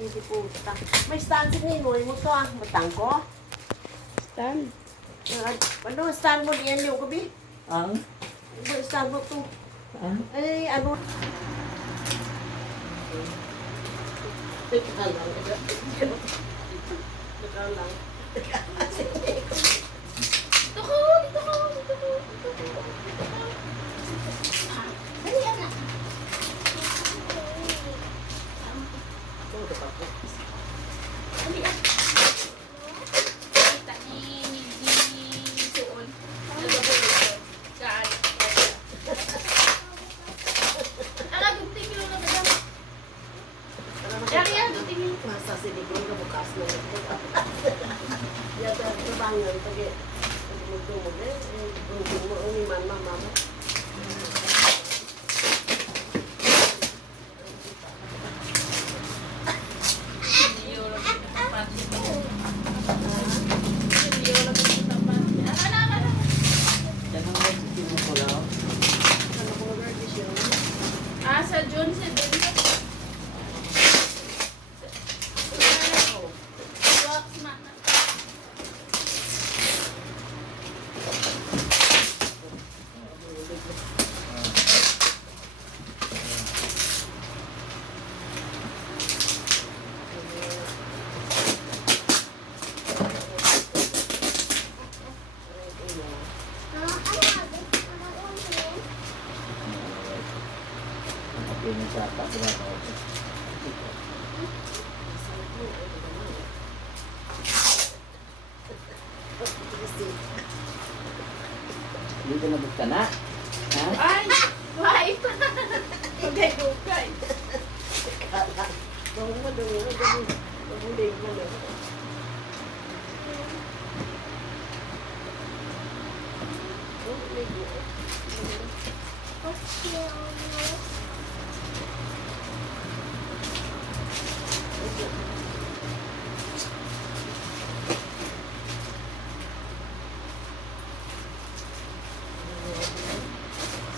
Hindi puta. May stand si Ninoy mo to ah. Matang ko. Stand. Ano stand mo diyan yung gabi? Ang? May stand mo to. Ang? Ay, ano? Teka lang. Teka lang. Dito ko. Dali, anak. Dali, anak. Kita ni Suon. Nagabulog. Saan? Anak, gunting kilo na ba? Dari yan, gunting. Masa silikon ka bukas na. Yata, kabangan. Pag magtumog eh. Gunting mo, umiman mama mo. Yan ang mga pinupulaw. Ano ko mag-artist yun? Sa June sa June. Wax mana. Pinasapa ko na ako. Hindi ka nabot ka na? Ha? Ay! Why? Pagay-gukay. Kung madungo, mabulig mo na.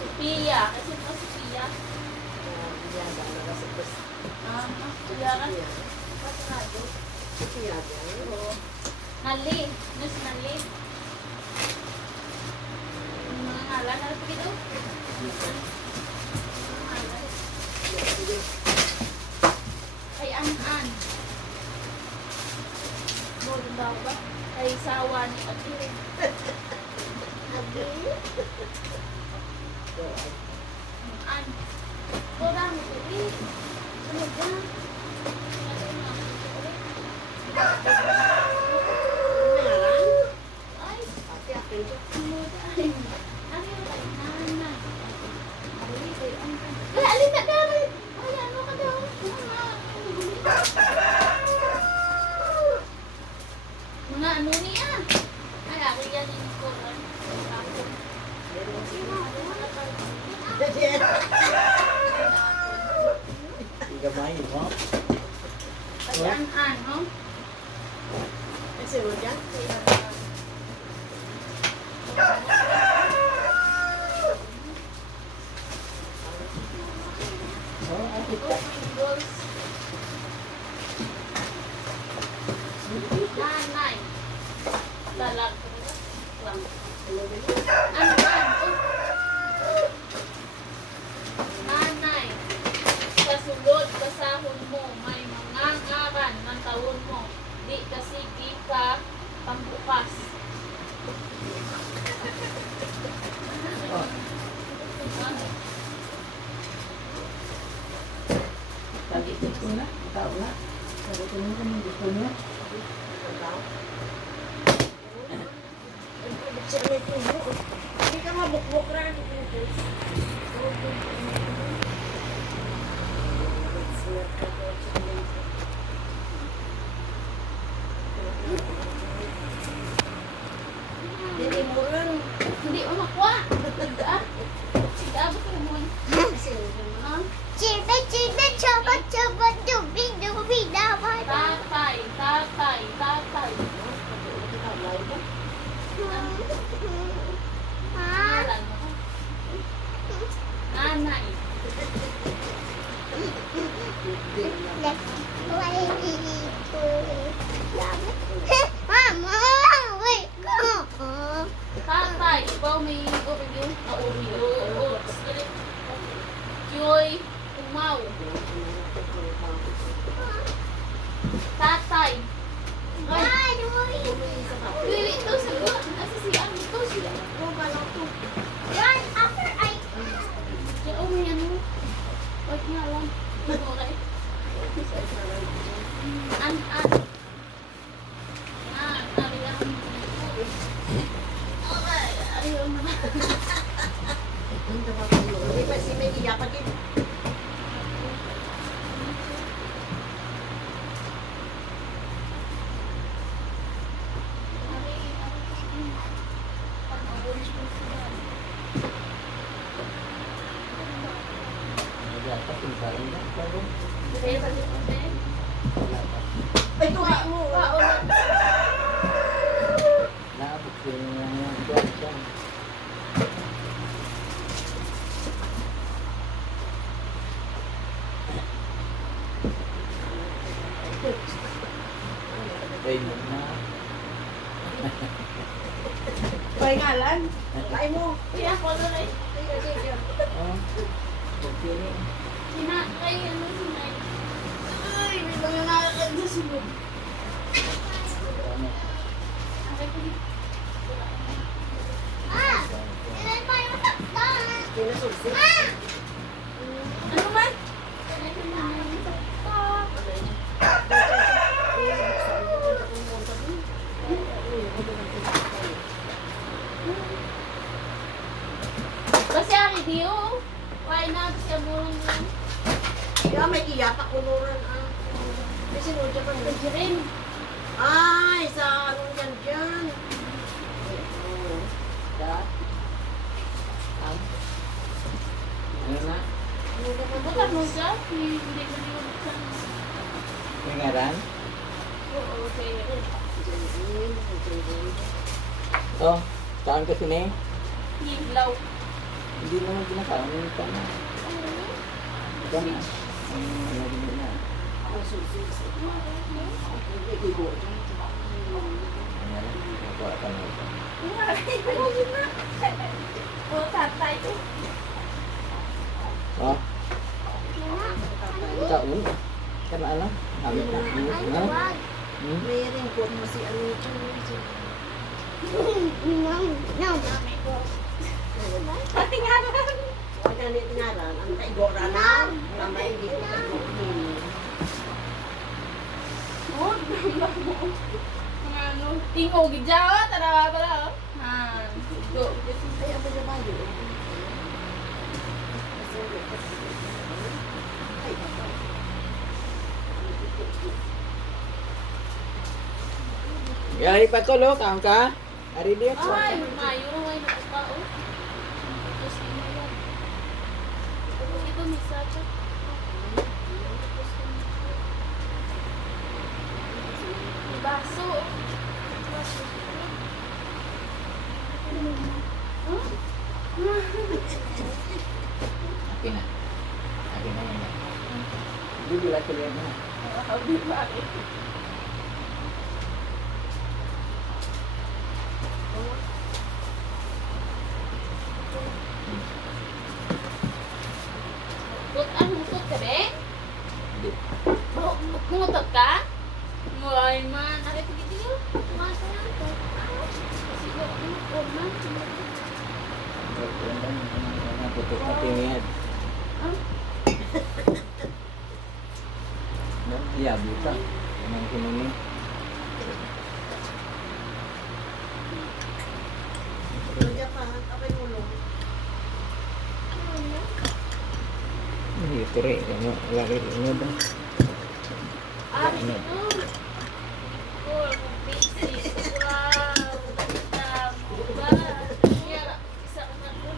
Sophia. Kasi po Sophia. Sophia ka? Pasado. Oo. Nali. Nus Nali. Yung mga ngalan. Ano pa ito? Ay, an-an. Bolong daw ba? Ay, sawa ni Abi. An. Orang mo ito eh. Ano ba? Ay, ano yung nana? Ay, alin na daw. Ay, ano ka daw? Mga ano niya? Ay, ako yan yung koran. Ako. Hindi ka mahin mo? Ay, an-an, no? Kasi mo dyan? Oo, ate ka. Nanay. Lalak. Lang. Ano ba? Nanay. Sa sulod, kasahon mo, may mga ngaran ng taon mo. Di kasi kita pambukas. Oh, tagit ko na. Tao na. Sabi ko mo kung gusto niya. Hindi ka mabukbuk rin. Hindi mo rin. Hindi mo makuha. Ah? Dapat ko mo. Chibe, chaba, dubi, dapat. Tatay, tatay, tatay. Ha? Ngalan mo. Nanay. Lek Mama, wait, go. Tatay, ikaw may Oreo. Oreo. Joy, umaw. Tatay. Ay, Lili, ito sila. Nasa siya. Ito sila. Run after I. Diyan, oh, may ano. Wait nga lang. Okay. An. Ari lang. Okay, ari lang naman. Hindi pa si May iyapan din. Ay, tuwa mo. Pahingalan. Ay mo. Kaya ako na rin. Kay ano sinay. Ay, may mga nakakad sa sunod. Aray ko dito. Ah, ilan pa yung takdan? Kinasusi. Ano man? Kasi ang idiyo. Why not siya burong yun? Kaya may iyapak kuluran. May sinudya ka mo. Rin. Ay, sa anong yan dyan? Bukan mo siya? Hindi ko nilubuksan. Pengaran? Oo, okay. Oh, saan ka sini? Hilaw. Hindi naman kinakain ka na. Ika na. Ano din na. Ang susi. Hindi, ibo. Ayan, nakuha ka na ito. Oo, tatay ko. Oh, taon. Kan ano? Hamit na. Ano? May ringkot mo si ano ito. No, no. Mami ko. Huwag na nitinaran. Ang kaigora na. Mamay, hindi ko kaigora. Oh, ganda mo. Mga ano. Tingo, gidya o. Tarawa pala o. Han. Go. Ay, apa na ba yun? Ay, baka. Yari pa ko lo, kaon ka? Ari dia ko. Ay, mayo. Ay, nakupa o. Tapos ino yan. Ito, misa ka. Baso. Baso. Akin na. Akin na yan. Hindi bila kalian na. Di ba? Mutot ka, Beng? Hindi. Mutot ka? Mulai man. Ari ko dito. Masa na ko. Kasi ko, ano ko man. Putok ka tingin. Iya, buka. Emang kuningnya. Sinudya pa. Kapay ulo. Ini kere, kamu lari ini dong. Ari dito. Oh, busy. Wow. Ba. Iya, isa ka na ko.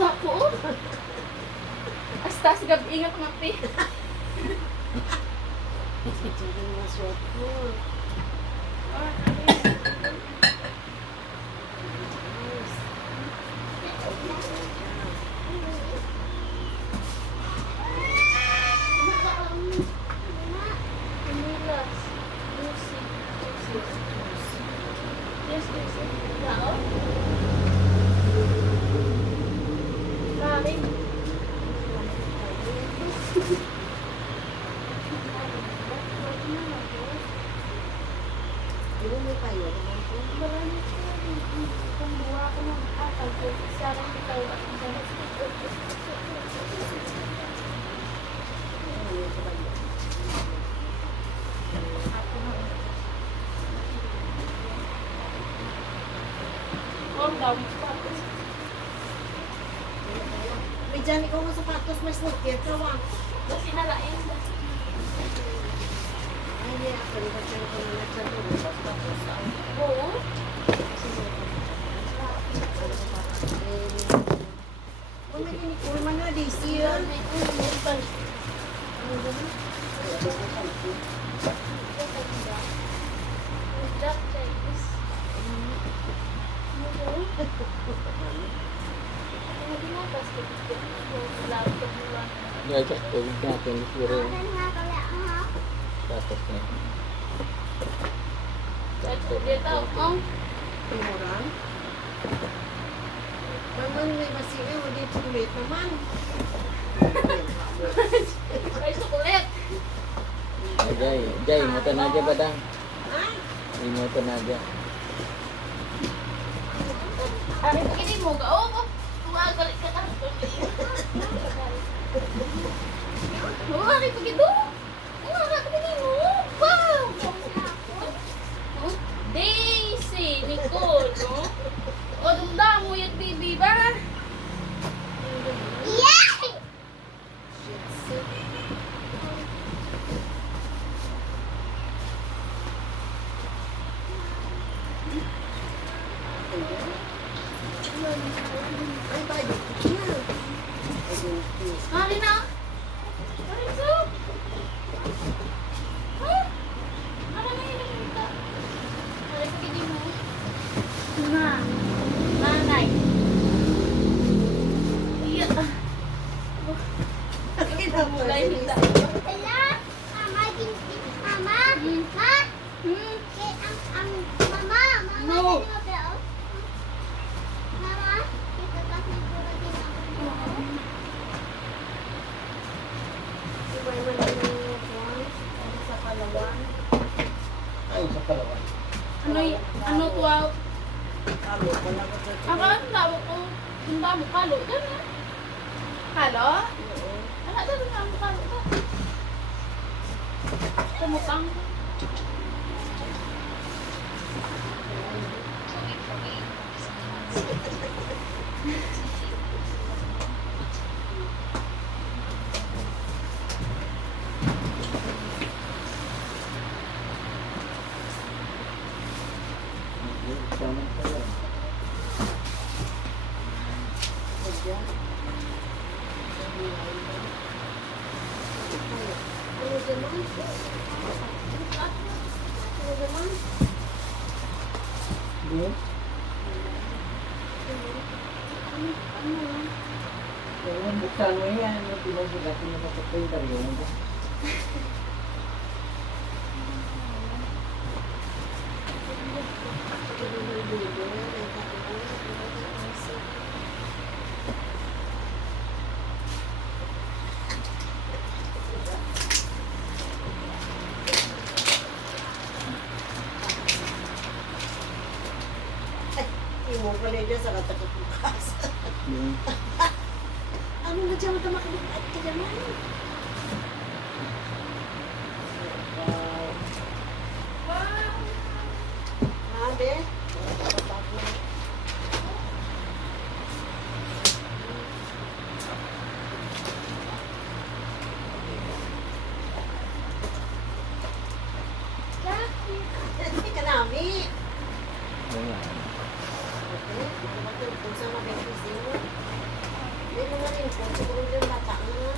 Ako? Hasta sa gabi nga pangapi. Sige nga suot mo. Tao? Kami. Hindi mo kayo. Marami ko. Kung buwa ko ng akal ko, isa rin ikaw at ang dami sapatos. May dyan ikaw ng sapatos, may sneaker ka wang. Kasi nalain. Ay, hindi ako. Hindi ka siya ko na nagsasabi ng sapatos. Oo. Kung may uniform man na, this year. Ya, cak tubig natin. Siguro Akan nga pala ang tapos na. Tumuran. Naman may masigaw, hindi chocolate naman. Ay, sukulit. Jay, mo to na aja badang. Ha? Mo to na aja. Ari, pagkini mo, gao ko. Tumagalit ka ka. Ari, pagkito. Ari, pagkini mo. Wow! Daisy, Nicole, no? O, dumda mo yung TV ba? Yay! Ay, bayo. Ari na. Ari so. Ha? Ari na yun. Ari, pagkini mo. Nanay. Iya. Mulai minta. Wala. Mama, mama, ma. Kay ang mama, mama. No. Dali mo ba? Mama, ito kasi puro din ako. Iba naman yung kwan, sa Palawan. Ay, sa Palawan. Ano to? Kalo, wala ko sa Ang ang tawag ko, yung damo kalo. Diyan na. Kalo? Oo. Ano doon ang kalo ka? Tumutang. Sama pala. Ano naman? Ano naman? Di? Yung buksan mo yan, yung pinagbigatin na mapaprinter yun. Imo pala dyan sa katakutukas. Yung Ano na dyan mo makalipat ka naman? Ate? Hindi ka namin. mga Okay, kung saan mabibisi mo. Hindi mo na rin po. Siguro yung bata na.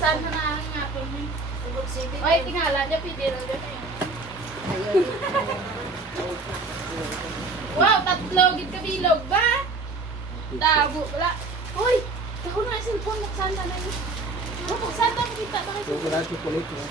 Saan na ang nga po mo? Tugod sibig. Oy, tingala niya, pwede na ganyan. Ayun. Wow, tatlo, gid kabilog ba? Tabo, wala. Uy, ako na yung cellphone, nagsanda na yun. Nagsanda mo kita, bakit so, wala si kulit mo.